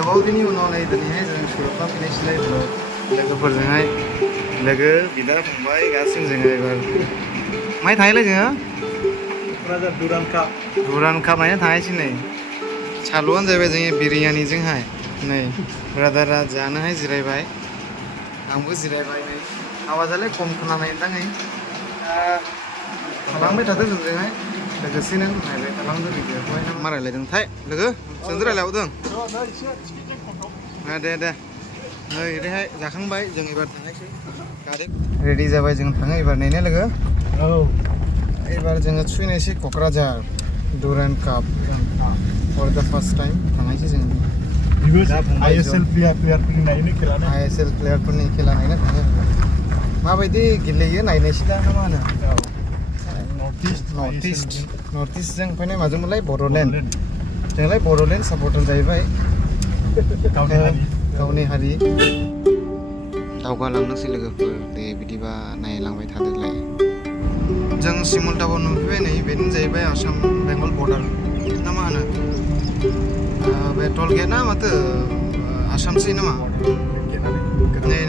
गोबाव दिननि उनाव नै दिनैहाय जों सुरतआव फैनायसैलाय लोगोफोरजोंहाय लोगो बिदा फंबाय गासैबो जोङो एबार माहाय थांयोलै जोङो क'क्राझार दुरान काप नायनो थांनायसै नै सालुआनो जाहैबाय जोंनि बिरियानिजोंहाय नै ब्रादारा जानोहाय जिरायबाय आंबो जिरायबाय नै आवाजालाय खम खोनानाय दाङै थालांबाय थादों जोंजोंहाय लोगोसेनो नायबाय थालांदों भिडिअखौहाय मा रायलायदोंथाय लोगो जोंजों रायलायबावदों दे नै ओरैहाय जाखांबाय जों एबार थांनायसै डाइरेक्ट रेडि जाबाय जों थाङो एबार नायनो लोगो एबार जोङो थुहैनायसै क'क्राझार दुरान काप फर द फार्स्ट टाइम थांनायसै जों ISL प्लेयारफोरनि खेला नायनो थाङो माबायदि गेलेयो नायनायसै दा ना मा होनो नर्थ इस्टजों फैनाय माजोंमोनलाय बड'लेण्ड जोंलाय बड'लेण्ड सापर्टार जाहैबाय गावनि हारि दावगालांनोसै लोगोफोर दे बिदिबा नायलांबाय थादोलाय जों सिमुलटाबाव नुफैबाय नै बेनो जाहैबाय आसाम बेंगल बर्डार ना मा होनो बे टल गेटआ माथो आसामसै नामा नै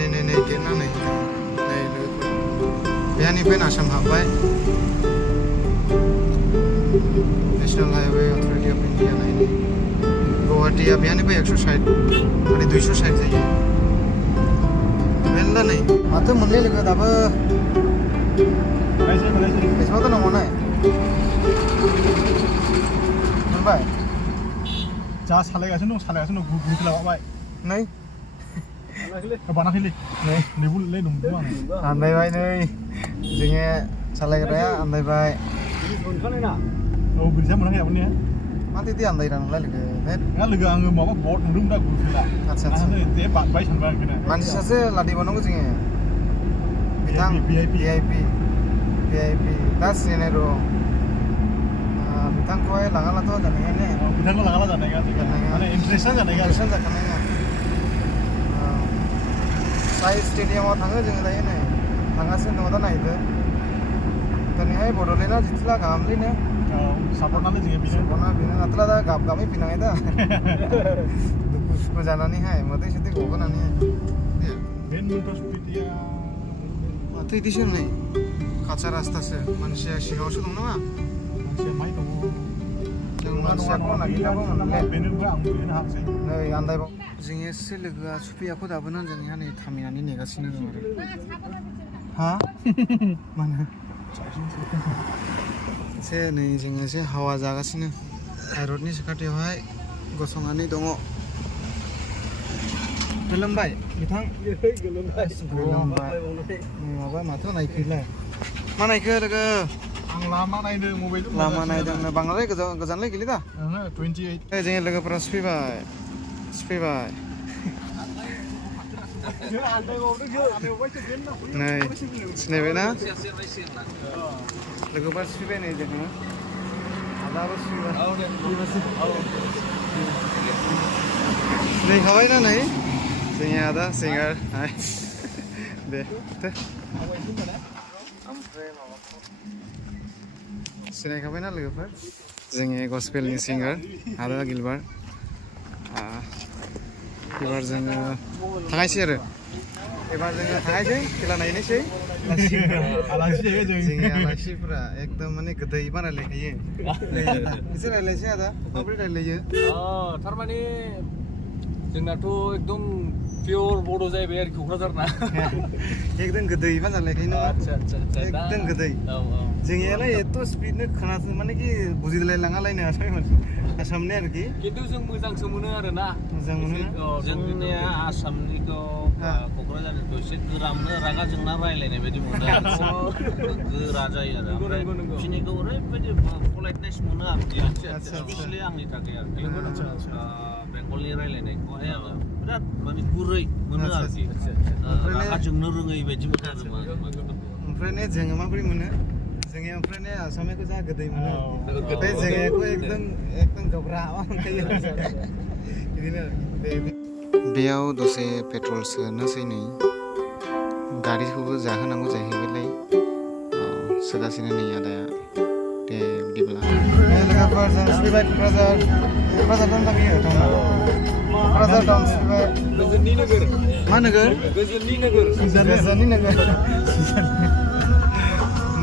गेटआ नै लोगोफोर बेहानिफ्रायनो आसाम हाबबाय national highway authority of India नायनो गुवाहाटीया बेहानिफ्राय 160 माने 260 जायो मेरला नै माथो मोनलै लोगो दाबो बेसेबां दङ मोननाय मोनबाय जा सालायगासिनो दं गुरखौ लाबाय नै बानाखैलै नै लेबुलै नंगौ आं आन्दायबाय नै जोङो सालायग्राया आन्दायबाय औ बिदिया मोनाखै आबोनिया माथो इदि आन्दायरा नोंलाय लोगो नङा लोगो आङो माबा बर्ड नुदोंमोन दा गुरखौला आदसा दे बाय सानबाय आं मानसि सासे लादेरबावनांगौ जोङो बिथां VIP दा सिनायनाय र' बिथांखौहाय लाङालाथ' जानाय ने बिथांखौ लाङाला जानाय माने इन्ट्रेस्टआ जानाय जाखानाय नङा साइ स्टेडियामाव थाङो जोङो दायो नै थांगासिनो दङ दा नायदो दिनैहाय बड'लेण्डआ जिथिला गाहामलैनो सापर्टनानै जोङो बेनो नाथ्ला दा गाबै फैनाङै दा दुखु जानानैहाय मोदै सोदै गगोनानैहाय माथो इदिसो नै काचा रास्तासो मानसिया सिगाङावसो दं नामा नै आन्दायबाव जोंनि एसे लोगोआ सफैयाखौ दाबोना जोंनिहा नै थामिनानै नेगासिनो दं आरो हा मानो एसे नै जोङो एसे हावा जागासिनो हाइरडनि साखाथियावहाय गसंनानै दङ गोलोमबाय बिथां गोलोमबाय माबा माथो नायखैलाय मा नायखो लोगो आं लामा नायदों मबाइलजों लामा नायदों बांद्राय गोजानलाय गैले दा 28 जोंनि लोगोफोरा सफैबाय नै सिनायबायना लोगोफोरा सफैबाय नै जोङो आदाबो सिनायखाबायना नै जोंनि आदा सिंगार दे सिनायखाबायना लोगोफोर जोंनि गस्पेलनि सिंगार आदा गिलबार्ट एबार जोङो थांनायसै आरो खेला नायनोसै जोंनि आलासिफोरा एकदम माने गोदै बानायलायखायो एसे रायलायसै आदा माबोरै रायलायो थारमाने जोंनाथ' एकदम पियर बड' जाहैबाय आरो क'क्राझारना एकदम गोदै बानायलायखायो नङा एकदम गोदै जोंनियालाय एथ' स्पिडनो खोनासो माने कि बुजिलायलाङालायनो आसामनि आरोखि खिन्थु जों मोजांसो मोनो आरो ना मोजां मोनो जोंनिया आसामनिखौ क'क्राझारनिखौ एसे गोरा मोनो रागा जोंना रायलायनाय बायदि मोनो गोरा जायो आरो बिनिखौ ओरैबायदि पलाइटनेस मोनो आरोखि स्पेसियेलि आंनि थाखाय आरोखि बेंगलनि रायलायनायखौहाय आङो बिराद माने गुरै मोनो आरोखि रागा जोंनो रोङै बायदि मोनो आरो ओमफ्राय जोङो माबोरै मोनो जोङो ओमफ्राय आसामिखौ जा गोदै मोनो बे जोङोखौ एकदम गोब्राब मोनखायो बिदिनो बेयाव दसे पेट्रल सोनोसै नै गारिखौबो जाहोनांगौ जाहैबायलाय सोगासिनो नै आदाया दे बिदिब्ला लोगोफोर जों सफैबाय क'क्राझार दं दा बियो क'क्राझार टाउन सफैबाय गोजोननि नोगोर मा नोगोर गोजोननि नोगोर गोजोननि नोगोर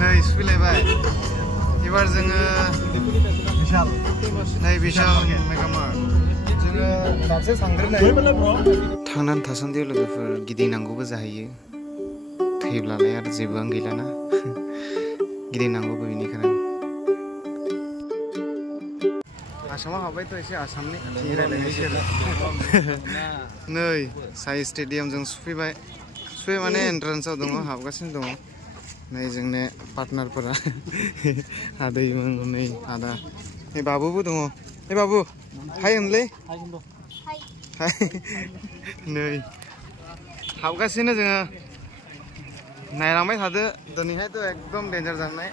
नै सफैलायबाय एबार जोङो बिशाल नै बिशाल मेगामार्ट जोङो दाबसे थांग्रोनाय थांनानै थासान्दियाव लोगोफोर गिदिंनांगौबो जाहैयो थैब्लालाय आरो जेबोआनो गैलाना गिदिंनांगौबो बेनिखायनो आसामाव हाबबायथ' एसे आसामनि रायलायनोसै आरो नै साइ स्टेडियाम जों सफैबाय माने एन्ट्रेन्सआव दङ हाबगासिनो दङ नै जोंने पार्टनारफोरा आदैमोन नै आदा नै बाबुबो दङ नै बाबु हाय होनलै नै हाबगासिनो जोङो नायलांबाय थादो दिनैहायथ' एकदम डेन्जार जानाय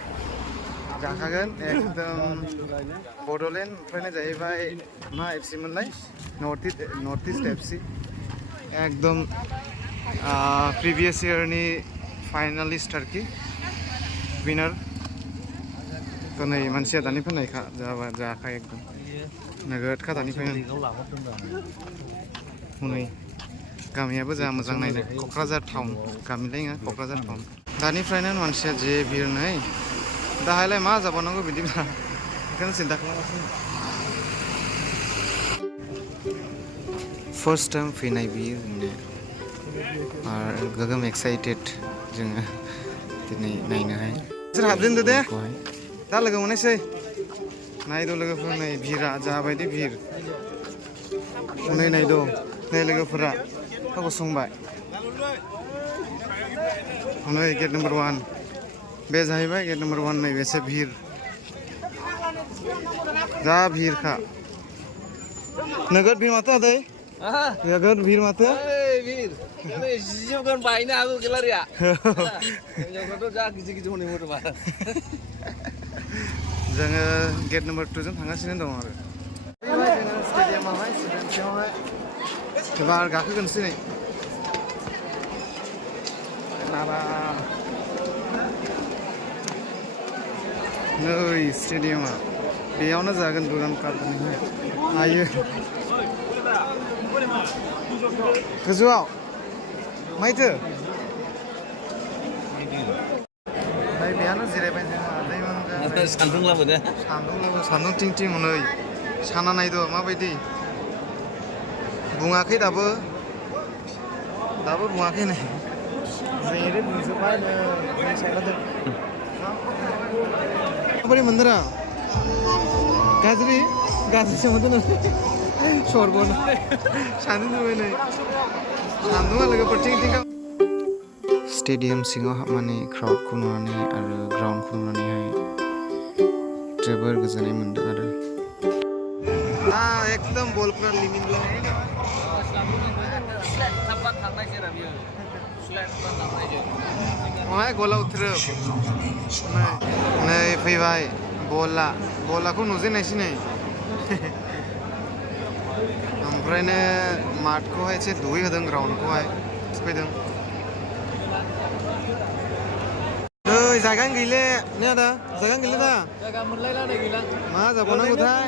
जाखागोन एकदम बड'लेण्ड ओमफ्रायनो जाहैबाय मा एफसि मोनलाय नर्थ इस्ट एफसि एकदम प्रिभियास इयारनि फाइनालिस्ट आरोखि विनार थ' नै मानसिया दानि फैनायखा जायाखै एकदम नोगोदखा दानि फैनाय हनै गामियाबो जा मोजां नायनो क'क्राझार टाउन गामिलाय नङा क'क्राझार टाउन दानिफ्रायनो मानसिया जे भिर नै दाहायलाय मा जाबावनांगौ बिदिब्ला बेखौनो सिन्था खालामगासिनो फार्स्ट टाइम फैनाय बियो जोंने आरो गोगोम एक्साइटेड जोङो दिनै नायनोहाय सोर हाबजेनदो दे दा लोगो मोननायसै नायद' लोगोफोर नै भिरा जाबायदि भिर हनै नायद' नै लोगोफोरा गसंबाय हनै गेट नाम्बार 1 बे जाहैबाय गेट नाम्बार 1 नै बेसे भिर जा भिरखा नोगोद भिर माथो आदै नोगोद भिर माथो भिर जिजौगान बायनो हागौ गेलारिया हिनजावफ्राथ' जा गिदिर गिदिर हनै मथ'बा जोङो गेट नाम्बार 2 जों थांगासिनो दं आरो जोङो स्टेडियामावहाय सिगांथियावहाय एबार गाखोगोनसै नै नै स्टेडियामा बेयावनो जागोन दुरान कापनिहाय हायो गोजौआव माइथो नै बेयावनो जिरायबाय जोङो आदैमोन सान्दुं लाबोदो सान्दुं थिं थिं हनै साना नायद' माबायदि बुङाखै दाबो बुङाखै नै जेरै बुंजोब्बाय नै साइडआव माबोरै मोनदों गाज्रिसो मोनदों नों सरबनो सान्दुं दुंबाय नै सान्दुङा लोगोफोर थिं थिं स्टेडियाम सिङाव हाबनानै क्राउडखौ नुनानै आरो ग्राउन्डखौ नुनानैहाय जोबोर गोजोननाय मोन्दों आरो एकदम बलफ्रा लिमिट महाय गला उथ्रोब नै फैबाय बलाखौ नुजेननायसै नै ओमफ्रायनो माठखौहाय एसे दुगै होदों ग्राउन्डखौहाय थुखैदों नै जायगानो गैले ने आदा जायगानो गैले दा जायगा मोनलायलायनाय गैला मा जाबावनांगौथाय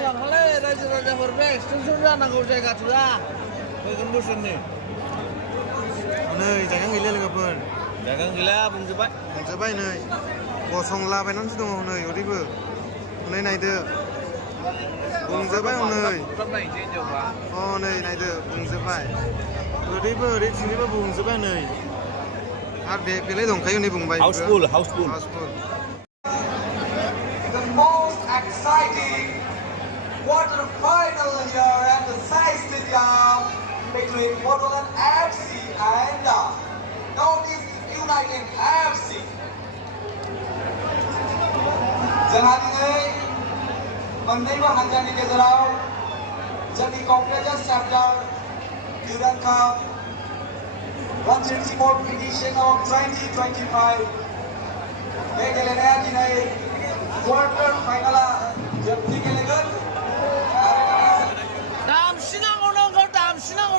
रायजो राजाफोरबो एक्सटेनसन जानांगौ जायगा थोआ फैगोन बोसोरनि नै जायगानो गैले लोगोफोर जायगानो गैला बुंजोब्बाय नै गसंलाबायनानैसो दङ नै ओरैबो हनै नायदो बुंजोब्बाय हनै नै नायदो बुंजोब्बाय ओरैबो ओरैथिंनिबो बुंजोब्बाय नै आरो बेलाय दंखायो नै बुंबाय Housefull The most exciting quarter final here at the Sai Stadium between Bodoland FC and Northeast United FC. जोंहा दिनै मोननैबो हानजानि गेजेराव जोंनि Kokrajhar chapter Durand cup 164th edition of 2025 बे गेलेनाया दिनै क्वार्टार फाइनाला जोबथि गेलेगोन दामसिनांगौ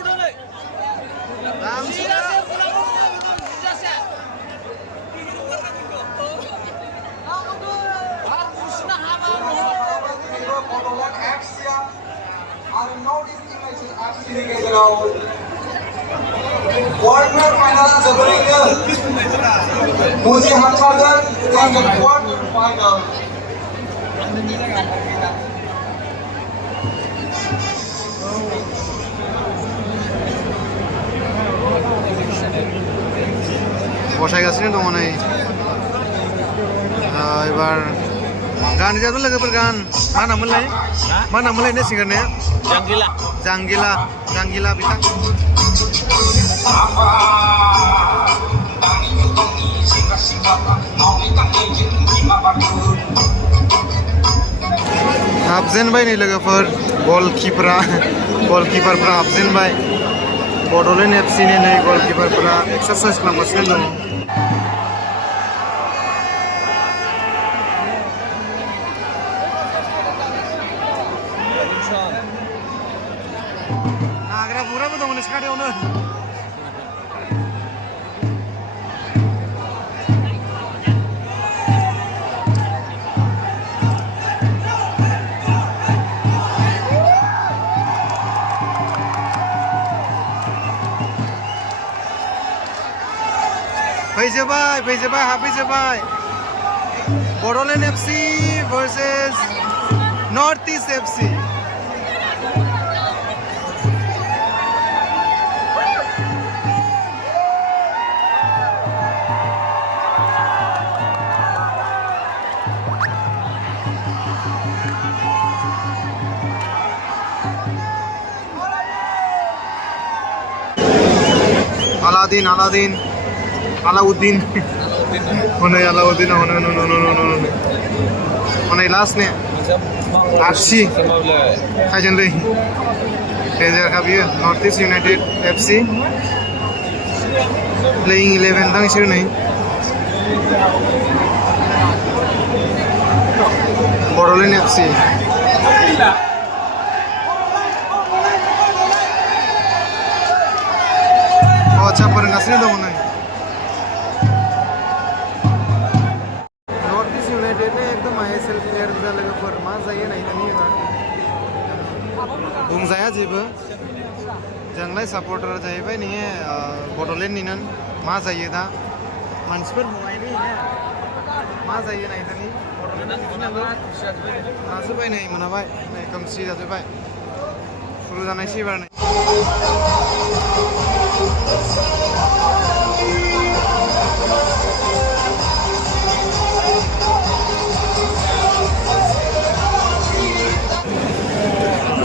दिनै Bodoland FC आरो Northeast आरसीबी गेजेराव क्वार्टर फाइनल जोबैयो मुजि हाबथारगोन जोंनि क्वार्टर फाइनल बसायगासिनो दङ नै एबार गान रोजाबनो लोगोफोर गान मा नाममोनलाय ने सिंगारनिया जांगिला बिथां हाबजेनबाय नै लोगोफोर गलकिपारफ्रा हाबजेनबाय बड'लेण्ड एफसिनि नै गलकिपारफ्रा एक्सारसाइज खालामगासिनो दङ नाग्रा बुग्राबो दङ नै साखाथियावनो फैजोबाय हाबफैजोबाय Bodoland FC versus north east FC Alauddin Hone Alauddin Hone last ne Arshi Kajanley Danger Kabir Northeast United FC playing 11 dang sir nahi Borolen FC अच्छा फोरोंगासिनो दङ नै नर्थ इस्ट इउनाइटेडनि एकदम आइएसएल प्लेयार गोजा लोगोफोर मा जायो नायनानै एबार बुंजाया जेबो जोंलाय सापर्टार जाहैबाय नोङो बड'लेण्डनिनो मा जायो दा मानसिफोर बुंनायनि मा जायो नायनानै बड'लेण्डआ जाजोब्बाय नै मोनाबाय नै खोमसि जाजोब्बाय सुरु जानायसै एबार नै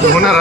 benar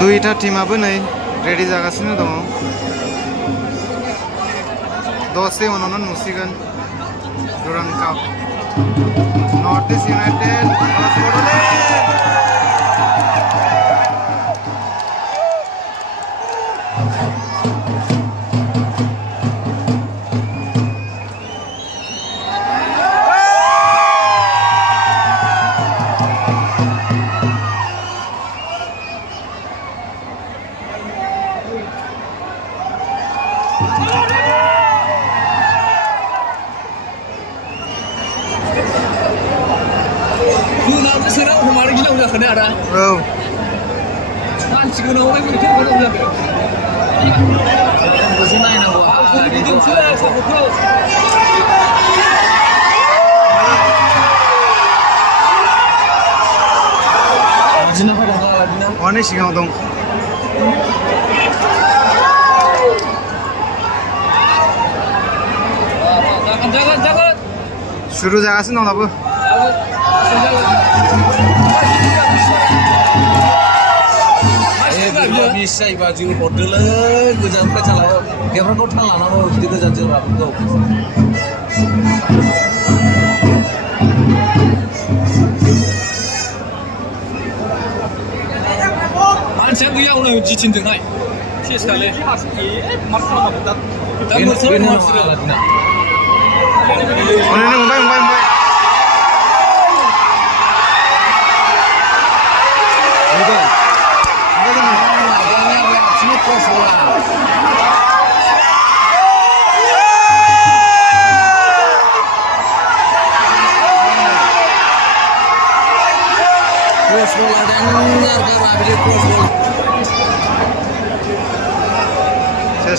दुईटा टीमाबो नै रेडी जागासिनो दङ दसे उनावनो नुसिगोन डुरान्ड काप नर्थ इस्ट इउनाइटेड आदा औ मानसिखौ नावलाय बोरैथो मोजां जाखो बेखौसो नायनांगौ बिदिनोसो साबोखौ लादिना फैदों लादिना अने सिगाङाव दं जागोन सुरु जागासिनो दं दाबो मिस जायोबा जों हरदोलै गोजाननिफ्राय थांनांगौ गेमफोरखौ थां लानांगौ बिदि गोजान जोग्राफोरखौ मानसिया गैया उनाव जिथिनजोंहाय केस खाले दा मोनसे मानसिया लादिना अने मोनबाय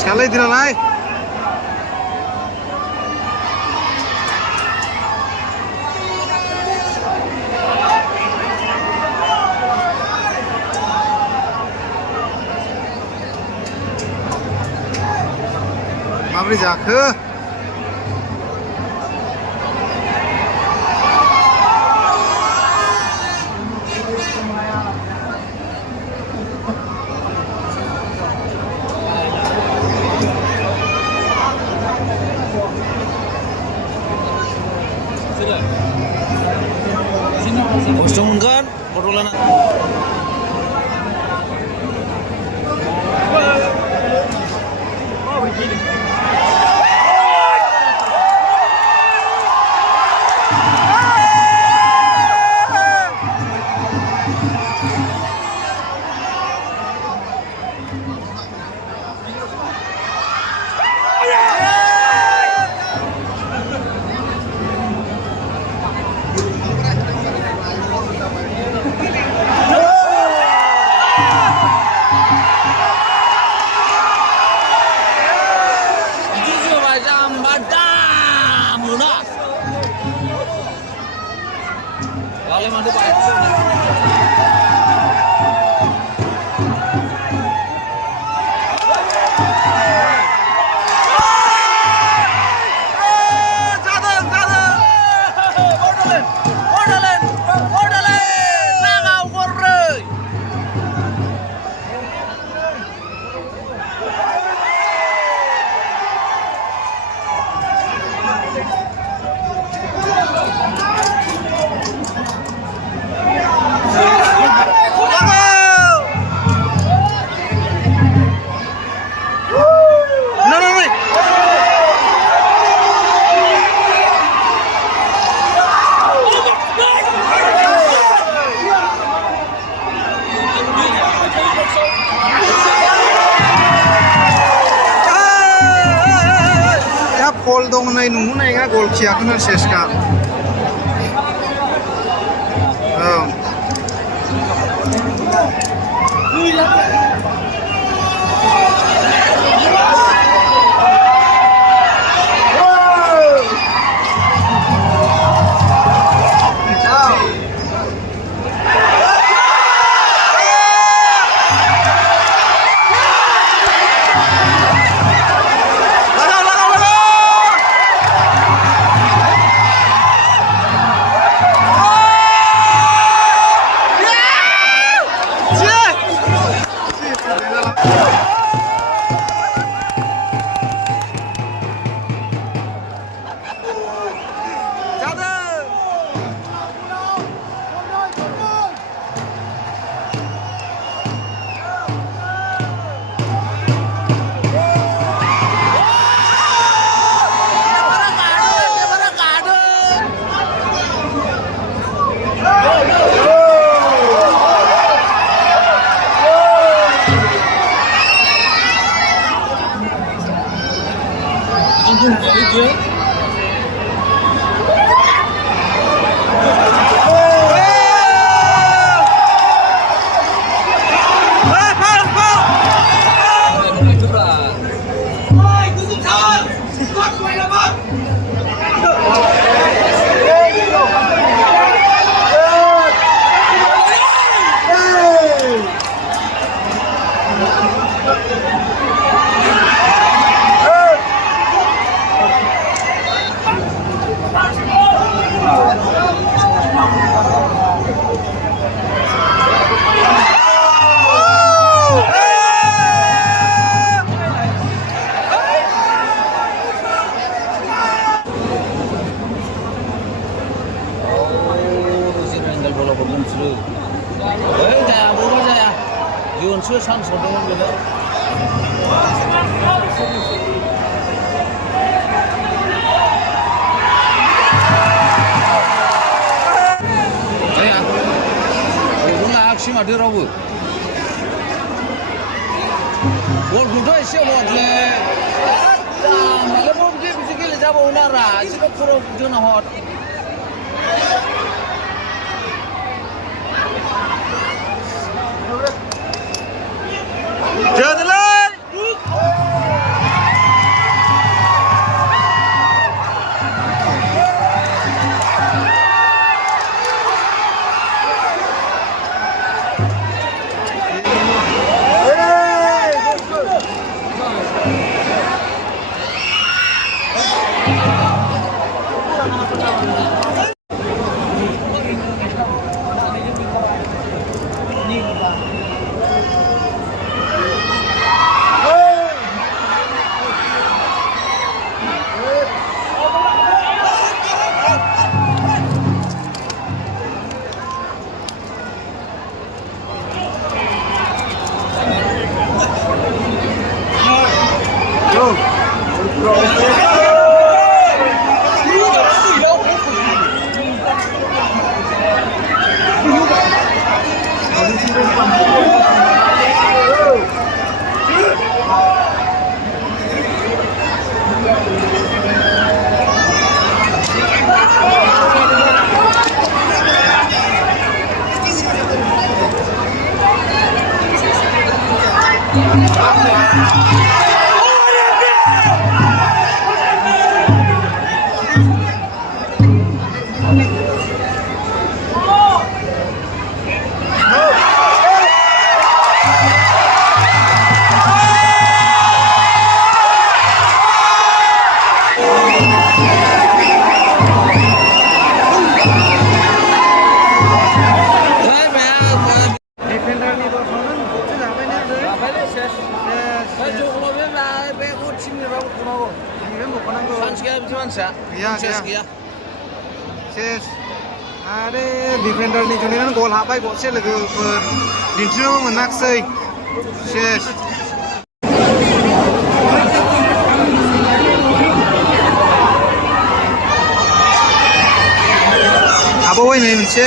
sekali tidak naik माबोरै जाखो kosong kan bodolan gol dong nay nunggu nay nga gol kia kena seska. बलखौथ' एसे हरले मालाय बल बिदि गेलेजाबावो नारा एसेल' खर' जोना हर डिफेन्डारनि दर्शनन गलसो जाबायना जाबायलै सेस जौग्लाबनो लाय बे टिमनिफ्राय बख'नांगौ बेनिफ्राय बख'नांगौ चान्स गैया बिदि मानसिया गैया सेस गैया गैया सेस आरे डिफेन्डारनि जुनिनो गल हाबबाय गलसे लोगोफोर दिन्थिनोबो मोनाखिसै सेस हाबावबाय नै मोनसे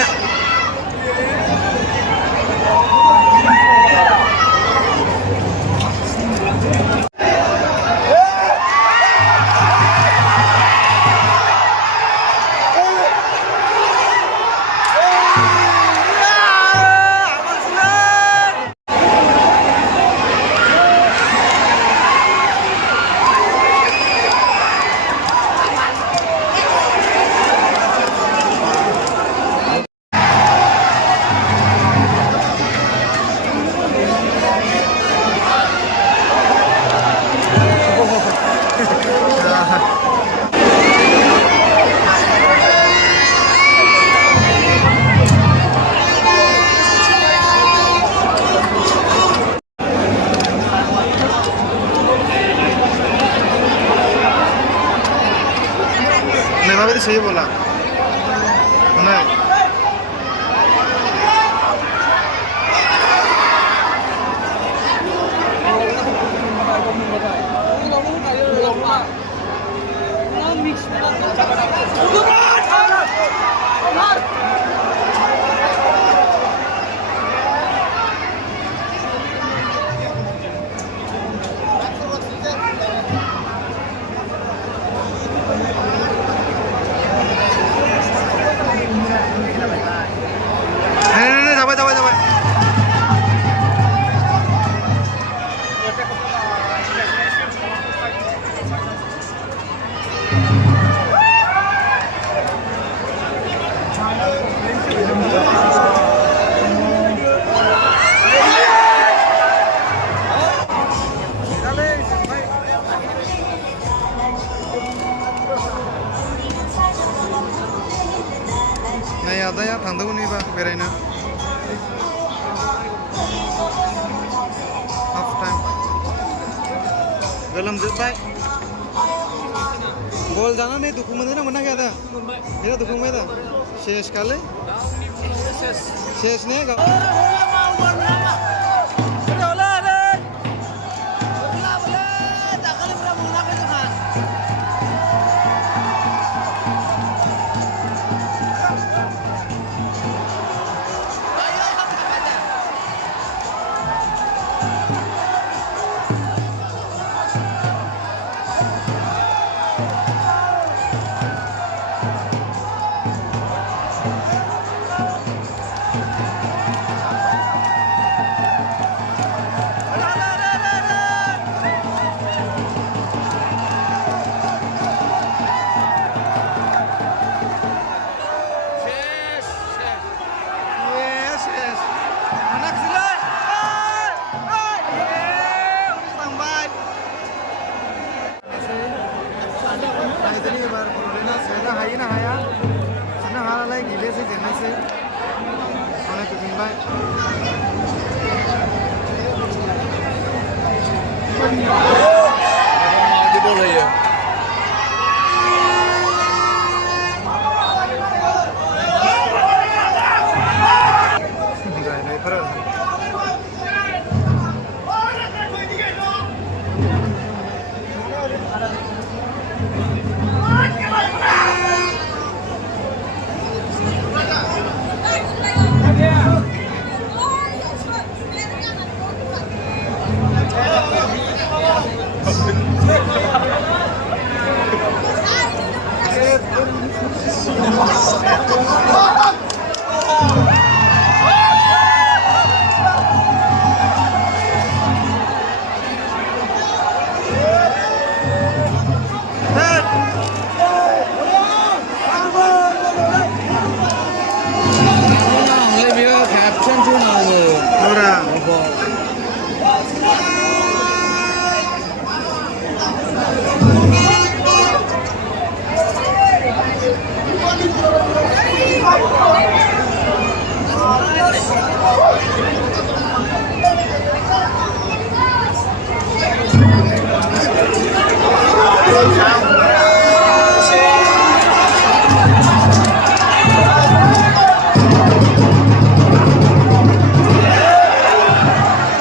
माबायदि सोयो बला नै जाबाय नै आदाया थांदोंमोन एबा बेरायनो हाफ टाइम गोलोमजोब्बाय गल जानानै दुखु मोनदोंना मोनाखै आदा बिराद दुखु मोनबाय दा सेस खालै सेस ने नायदोनि एबार बड'लेण्डआ सोनो हायो ना हाया सोनो हायालाय गेलेसै जेननोसै माने फैफिनबाय माबायदि बल होयो गायनायफोरा नांलाय बेयो खेबसेनोसो नाङो नोरा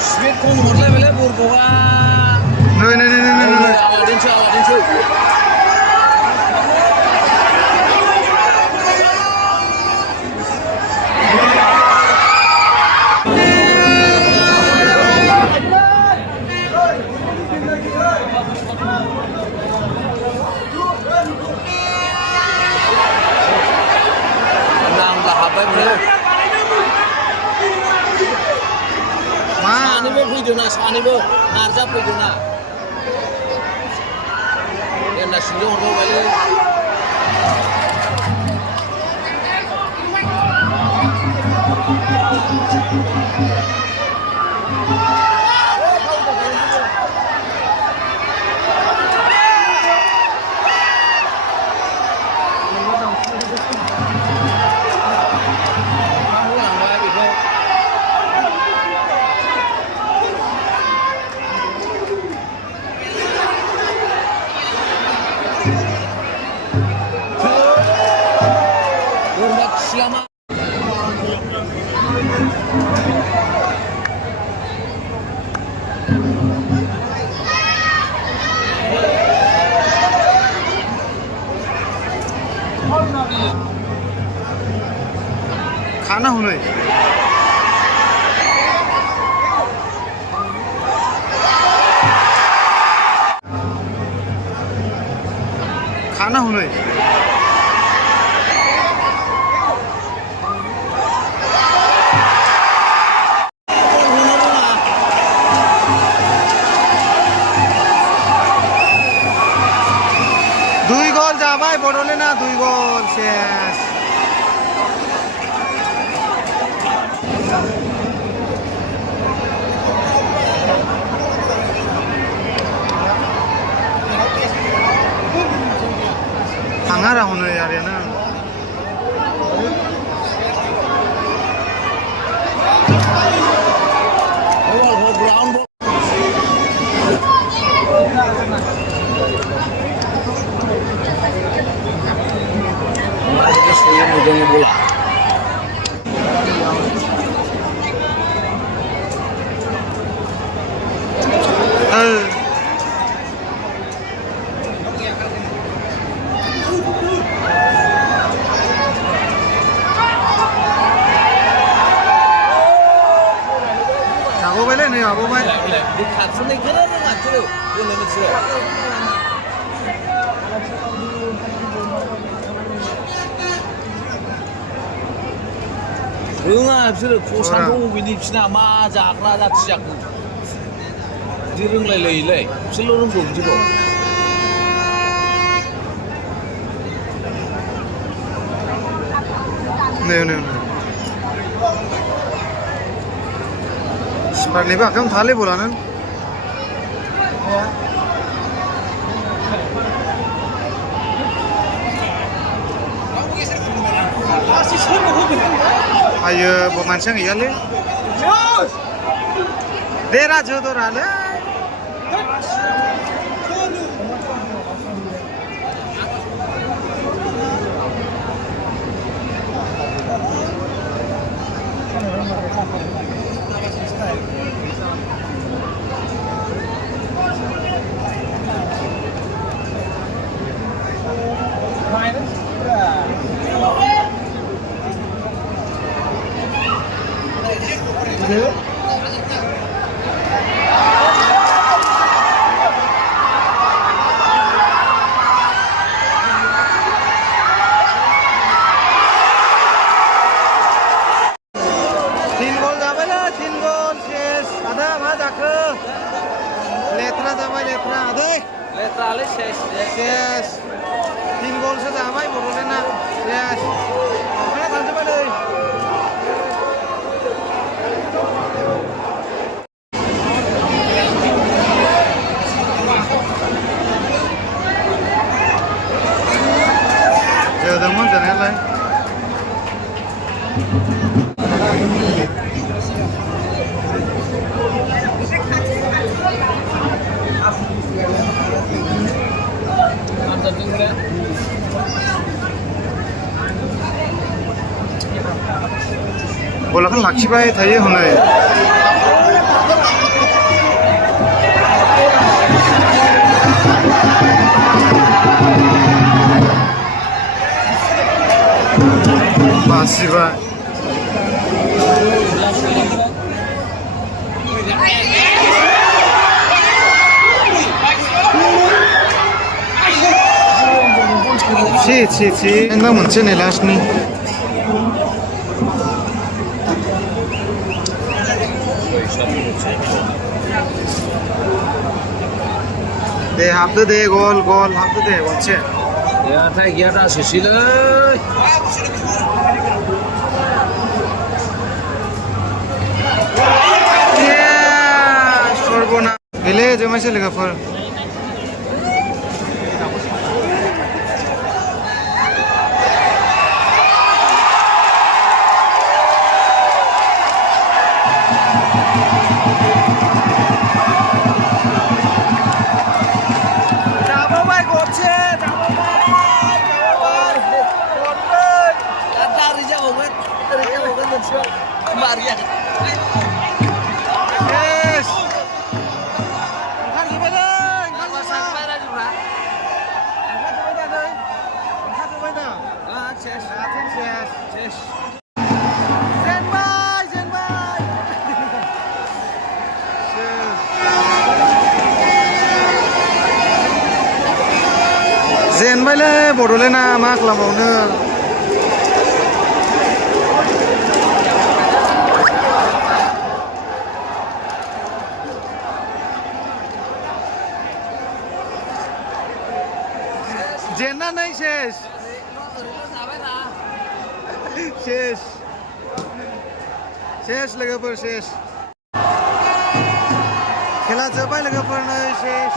स्पिड खम हरलायबायलै बरग'आ नै आवादिनसो नांला हाबबाय मोनो मा सानैबो फैदों ना सानैबो नारजा फैदों ना एन्ना सिंजों हरबावबायलै लांबाय बेखौ बोरमा खिलामा खाना हुनै खाना हुनै दुई गल जाबाय बड'लेण्डआ 2 गल सेस थाङा रा हनै आरियानो ग्राउन्ड सोयो मोजाङै बला जागौबायलै नै माबाबाय बे खारफुनायखौनो रोङासो बोलो मोनसे रोङा बिसोरो खसानखौ बबेनि बिसिना मा जाग्रा जाथि जाखो बिदि रोंलायलायोलै बिसोरल' रोंगौ बिदिखौ नै नै सिपारनिबो आखायावनो थालै बलानो आयो मानसिया गैयालै दे राजु दरालै तीन गोल जाबायलै तीन गोल सेस आदा मा जाखो लेथ्रा जाबाय लेथ्रा आदै लेथ्रालै सेस सेस तीन गोलसो जाबाय बड'लेण्डआ सेस अखाया थांजोब्बायलै जोदोंमोन जोनायालाय बलखौ लाखिबाय थायो हनै बासिबाय ছি एंदा मोनसे नै लास्टनि दे हाबदो दे गल हाबदो दे मोनसे देहाथाय गैया दासोसैलै सर्बना गेले जोमायसो लोगोफोर Maria. Yes. जेनबायलै बड'लेण्डआ मा खालामबावनो जेननानै सेस लोगोफोर सेस खेला जोब्बाय लोगोफोर नै सेस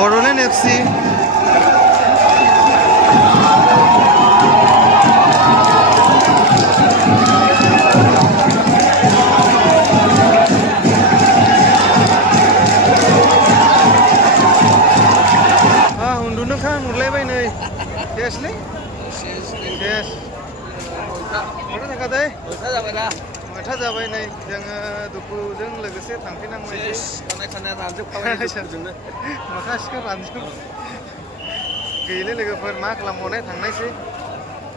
बड'लेण्ड एफसी उन्दुनोखा नुलायबाय नै सेसलै सेस थाखादै मोथा जाबाय नै जोङो दुखुजों लोगोसे थांफिनांबाय मोखा सिखा रानजोब गैले लोगोफोर मा खालामबावनाय थांनायसै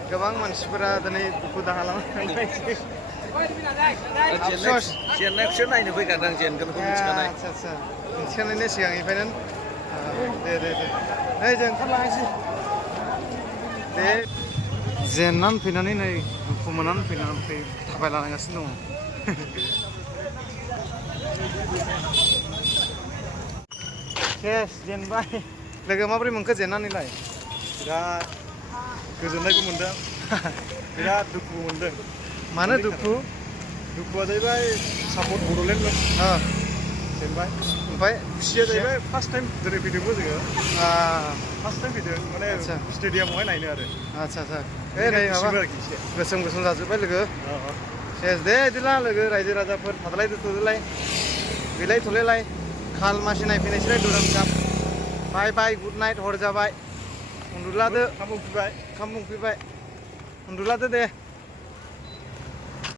गोबां मानसिफोरा दिनै दुखु दाहा लानानै थांनायसै जेननायखौसो नायनो फैखादों आं जेनगोनखौ मिथिखानाय आदसा मिथिखानायनि सिगांनिफ्रायनो दे नै जों ओंखारलांनोसै दे जेननानै फैनानै नै दुखु मोननानै फैनानै थाबायलांगासिनो दङ सेस जेनबाय लोगो माबोरै मोनखो जेननानैलाय बिराद गोजोननायबो मोनदों बिराद दुखुबो मोनदों मानो दुखु दुखुआ जाहैबाय सापर्ट बड'लेण्डमोन जेनबाय ओमफ्राय खुसिया जाहैबाय फार्स्ट टाइम दिनै फैदोंबो जोङो आ फार्स्ट टाइम फैदों माने आदसा। स्टेडियामावहाय नायनो आरो आदसा आदसा ए नै माबा खुसिबो आरोखि एसे गोसोम गोसोम जाजोब्बाय लोगो सेस दे बिदिला लोगो रायजो राजाफोर थादलायदो थदोलाय गैलाय थलायलाय खाल मासि नायफैनायसैलाय दुरान काप बाय बाय गुड नाइट हर जाबाय उन्दुलादो खामाव फैबाय ओंखाम बुंफैबाय उन्दुलादो दे